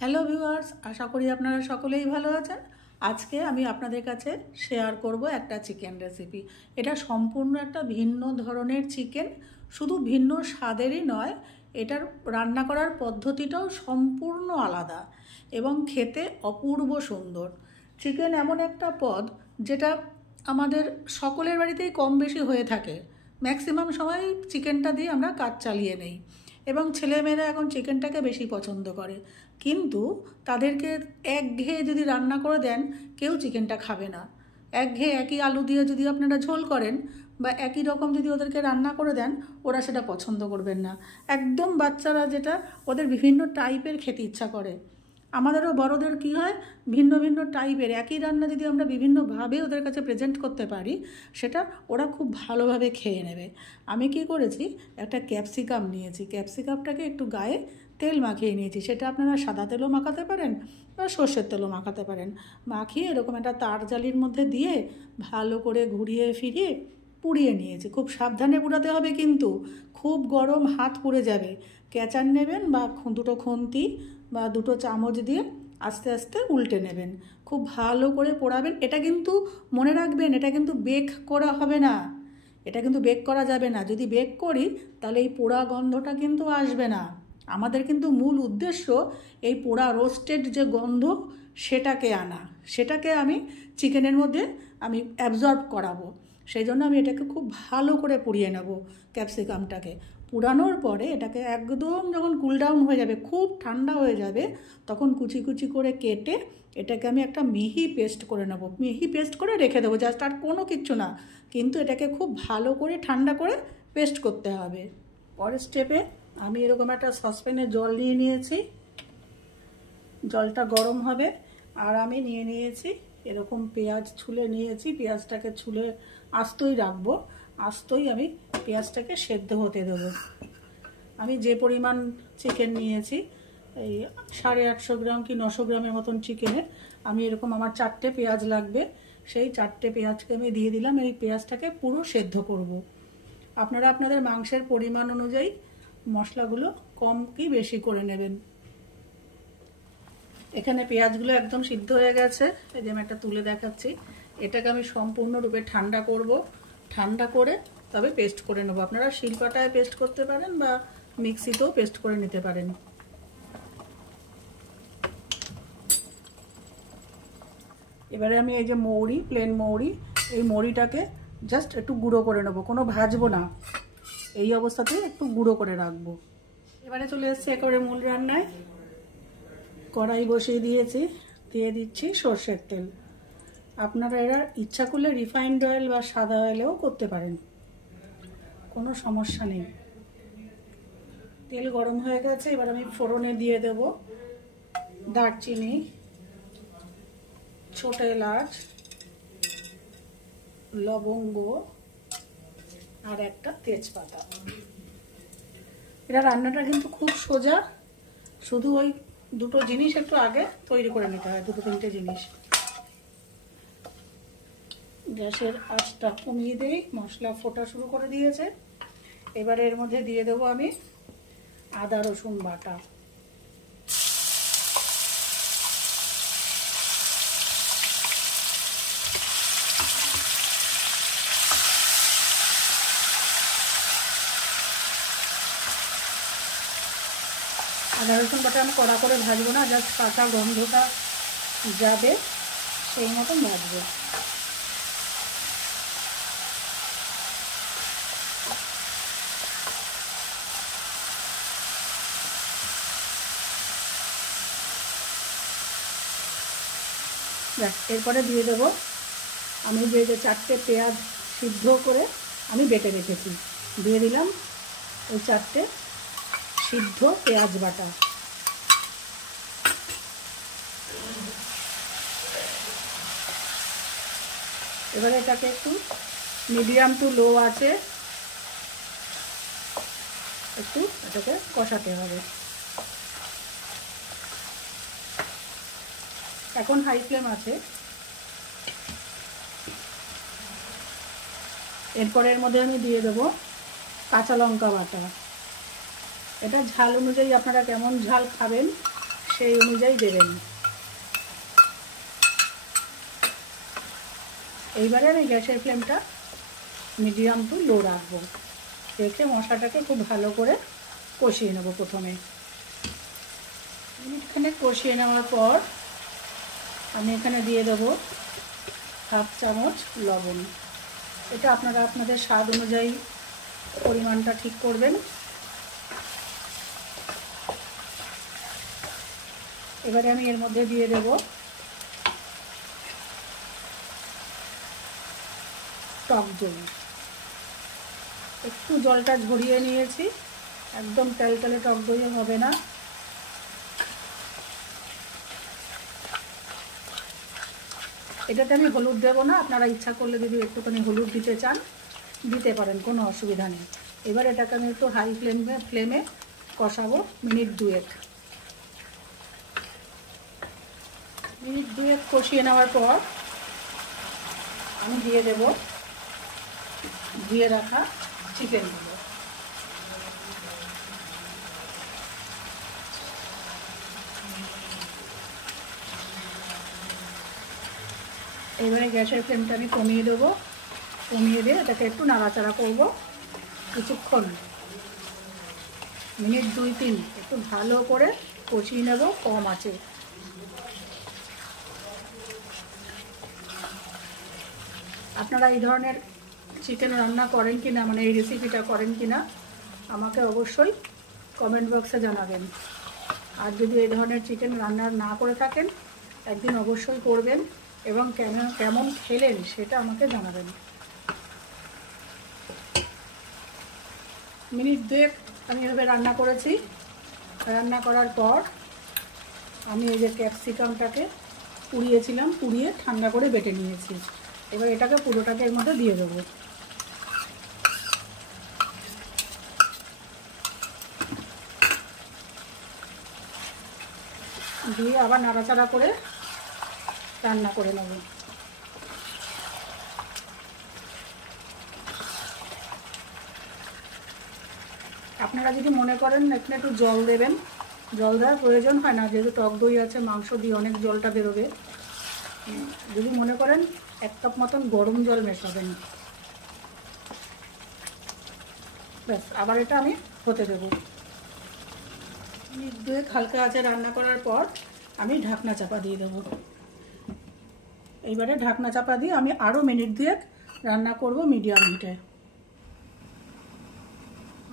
Hello viewers, আশা করি আপনারা সকলেই ভালো আছেন। আজকে আমি আপনাদের কাছে শেয়ার করব একটা চিকেন রেসিপি। এটা সম্পূর্ণ একটা ভিন্ন ধরনের চিকেন, শুধু ভিন্ন স্বাদেরই নয়, এটার রান্না করার পদ্ধতিটাও সম্পূর্ণ আলাদা এবং খেতে অপূর্ব সুন্দর। চিকেন এমন একটা পদ যেটা আমাদের সকলের বাড়িতেই কম বেশি হয়ে থাকে। ম্যাক্সিমাম সময় চিকেনটা দিয়ে আমরা কাজ চালিয়ে নেই এবং ছেলেমেয়েরা এখন চিকেনটাকে বেশি পছন্দ করে। কিন্তু তাদেরকে একঘেয়ে যদি রান্না করে দেন, কেউ চিকেনটা খাবে না। একঘেয়ে একই আলু দিয়ে যদি আপনারা ঝোল করেন বা একই রকম যদি ওদেরকে রান্না করে দেন, ওরা সেটা পছন্দ করবেন না। একদম বাচ্চারা যেটা, ওদের বিভিন্ন টাইপের খেতে ইচ্ছা করে। আমাদেরও বড়দের কি হয়, ভিন্ন ভিন্ন টাইপের একই রান্না যদি আমরা বিভিন্নভাবে ওদের কাছে প্রেজেন্ট করতে পারি, সেটা ওরা খুব ভালোভাবে খেয়ে নেবে। আমি কি করেছি, একটা ক্যাপসিকাম নিয়েছি, ক্যাপসিকামটাকে একটু গায়ে তেল মাখিয়ে নিয়েছি। সেটা আপনারা সাদা তেলও মাখাতে পারেন বা সর্ষের তেলও মাখাতে পারেন। মাখিয়ে এরকম একটা তার জালির মধ্যে দিয়ে ভালো করে ঘুরিয়ে ফিরিয়ে পুড়িয়ে নিয়েছি। খুব সাবধানে পুড়াতে হবে, কিন্তু খুব গরম, হাত পুড়ে যাবে। ক্যাচার নেবেন বা দুটো খুন্তি বা দুটো চামচ দিয়ে আস্তে আস্তে উল্টে নেবেন। খুব ভালো করে পোড়াবেন। এটা কিন্তু মনে রাখবেন, এটা কিন্তু বেক করা হবে না, এটা কিন্তু বেক করা যাবে না। যদি বেক করি তাহলে এই পোড়া গন্ধটা কিন্তু আসবে না। আমাদের কিন্তু মূল উদ্দেশ্য এই পোড়া রোস্টেড যে গন্ধ, সেটাকে আনা, সেটাকে আমি চিকেনের মধ্যে আমি অ্যাবজর্ব করাবো। সেই জন্য আমি এটাকে খুব ভালো করে পুড়িয়ে নেব। ক্যাপসিকামটাকে পুরানোর পরে এটাকে একদম যখন কুল ডাউন হয়ে যাবে, খুব ঠান্ডা হয়ে যাবে, তখন কুচি কুচি করে কেটে এটাকে আমি একটা মিহি পেস্ট করে নেব। মিহি পেস্ট করে রেখে দেবো, জাস্ট, আর কোনো কিচ্ছু না। কিন্তু এটাকে খুব ভালো করে ঠান্ডা করে পেস্ট করতে হবে। পরের স্টেপে আমি এরকম একটা সসপ্যানে জল নিয়ে নিয়েছি, জলটা গরম হবে। আর আমি নিয়ে নিয়েছি এরকম পেঁয়াজ ছুলে নিয়েছি। পেঁয়াজটাকে ছুলে আস্তই রাখবো, আস্তই আমি পেঁয়াজটাকে সেদ্ধ হতে দেবো। আমি যে পরিমাণ চিকেন নিয়েছি, এই 850 গ্রাম কি 900 গ্রামের মতন চিকেনের, আমি এরকম আমার 4টে পেঁয়াজ লাগবে। সেই 4টে পেঁয়াজকে আমি দিয়ে দিলাম। এই পেঁয়াজটাকে পুরো সেদ্ধ করব। আপনারা আপনাদের মাংসের পরিমাণ অনুযায়ী মশলাগুলো কম কি বেশি করে নেবেন। এখানে পেঁয়াজগুলো একদম সিদ্ধ হয়ে গেছে। এই যে আমি একটা তুলে দেখাচ্ছি। এটাকে আমি সম্পূর্ণরূপে ঠান্ডা করব। ঠান্ডা করে তবে পেস্ট করে নেব। আপনারা শিলপাটায় পেস্ট করতে পারেন বা মিক্সিতেও পেস্ট করে নিতে পারেন। এবারে আমি এই যে মৌরি, প্লেন মৌরি, এই মৌরিটাকে জাস্ট একটু গুঁড়ো করে নেব, কোনো ভাজবো না, এই অবস্থাতে একটু গুঁড়ো করে রাখবো। এবারে চলে এসেছে একেবারে মূল রান্নায়। কড়াই বসিয়ে দিয়েছি, দিয়ে দিচ্ছি সর্ষের তেল। আপনারা এরা ইচ্ছা করলে রিফাইন্ড অয়েল বা সাদা অয়েলেও করতে পারেন, কোনো সমস্যা নেই। তেল গরম হয়ে গেছে। এবার আমি ফোড়নে দিয়ে দেব দারচিনি, ছোট এলাচ, লবঙ্গ আর একটা তেজপাতা। এটা রান্নাটা কিন্তু খুব সোজা, শুধু ওই দুটো জিনিস একটু আগে তৈরি করে নিতে হয়, দুটো তিনটে জিনিস। গ্যাসের আঁচটা কমিয়ে দেই, মশলা ফোটা শুরু করে দিয়েছে। এবারে এর মধ্যে দিয়ে দেবো আমি আদা রসুন বাটা। আদা রসুন বাটা আমি কড়া করে ভাজবো না, জাস্ট কাঁচা গন্ধটা যাবে সেই মতন ভাজবো। এরপরে দিয়ে দেবো আমি যে 4টে পেঁয়াজ সিদ্ধ করে আমি বেটে রেখেছি, দিয়ে দিলাম ওই 4টে সিদ্ধ পেঁয়াজ বাটা। এবারে এটাকে একটু মিডিয়াম টু লো আছে একটু এটাকে কষাতে হবে। এখন হাই ফ্লেম আছে। এরপরে এর মধ্যে আমি দিয়ে দেবো কাঁচা লঙ্কা বাটা। এটা ঝাল অনুযায়ী আপনারা কেমন ঝাল খাবেন সেই অনুযায়ী দেবেন। এইবারে আমি গ্যাসের ফ্লেমটা মিডিয়াম টু লো রাখবো, রেখে মশলাটাকে খুব ভালো করে কষিয়ে নেব। প্রথমে মিনিটখানেক কষিয়ে নেওয়ার পর আমি এখানে দিয়ে দেবো 1/2 চামচ লবণ। এটা আপনারা আপনাদের স্বাদ অনুযায়ী পরিমাণটা ঠিক করবেন। এবারে আমি এর মধ্যে দিয়ে দেব টক দই। একটু জলটা ঝরিয়ে নিয়েছি, একদম তেলতেলে টক দই হবে না। এটাতে আমি হলুদ দেবো না, আপনারা ইচ্ছা করলে যদি একটুখানি হলুদ দিতে চান দিতে পারেন, কোনো অসুবিধা নেই। এবার এটাকে আমি একটু হাই ফ্লেমে কষাবো মিনিট 2 মিনিট 2 কষিয়ে নেওয়ার পর আমি দিয়ে দেব ধুয়ে রাখা চিকেনগুলো। এবারে গ্যাসের ফ্লেমটা আমি কমিয়ে দেবো, কমিয়ে দিয়ে এটাকে একটু নাড়াচাড়া করবো কিছুক্ষণ, মিনিট 2-3 একটু ভালো করে কষিয়ে নেব কম আঁচে। আপনারা এই ধরনের চিকেন রান্না করেন কি না, মানে এই রেসিপিটা করেন কি না আমাকে অবশ্যই কমেন্ট বক্সে জানাবেন। আর যদি এই ধরনের চিকেন রান্না না করে থাকেন একদিন অবশ্যই করবেন এবং কেমন খেলেন সেটা আমাকে জানাবেন। মিনিট 2 আমি এভাবে রান্না করেছি। রান্না করার পর আমি এই যে ক্যাপসিকামটাকে পুড়িয়েছিলাম, পুড়িয়ে ঠান্ডা করে বেটে নিয়েছি। এবার এটাকে পুরোটাকে এর মধ্যে দিয়ে দেবো। দিয়ে আবার নাড়াচাড়া করে রান্না করে নেব। আপনারা যদি মনে করেন এখানে একটু জল দেবেন, জল দেওয়ার প্রয়োজন হয় না, যেহেতু টক দই আছে, মাংস দিয়ে অনেক জলটা বেরোবে। যদি মনে করেন 1 কাপ মতন গরম জল মেশাবেন, ব্যাস। আবার এটা আমি হতে দেবো। মিনিট 2 হালকা আঁচে রান্না করার পর আমি ঢাকনা চাপা দিয়ে দেবো। এইবারে ঢাকনা চাপা দিয়ে আমি আরও মিনিট 2 রান্না করব মিডিয়াম হিটে।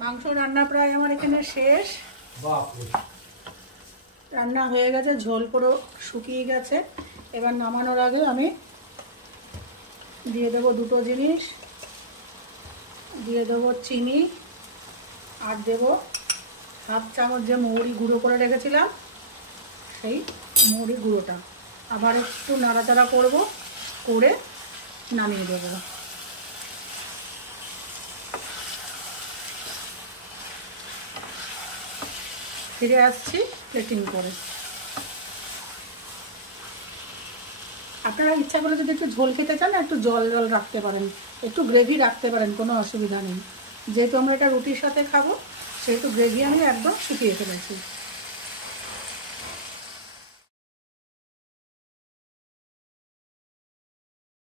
মাংস রান্না প্রায় আমার এখানে শেষ, রান্না হয়ে গেছে, ঝোল পুরো শুকিয়ে গেছে। এবার নামানোর আগে আমি দিয়ে দেবো 2টো জিনিস, দিয়ে দেবো চিনি, আর দেবো 1/2 চামচ যে মৌরি গুঁড়ো করে রেখেছিলাম সেই মৌরি গুঁড়োটা। আবার একটু নাড়াচাড়া করব, করে নামিয়ে দেবো। ফিরে আসছি প্লেটিং করে। আপনারা ইচ্ছা করে যদি একটু ঝোল খেতে চান একটু জল রাখতে পারেন, একটু গ্রেভি রাখতে পারেন, কোনো অসুবিধা নেই। যেহেতু আমরা এটা রুটির সাথে খাবো সেহেতু গ্রেভি আমি একদম শুকিয়ে ফেলেছি।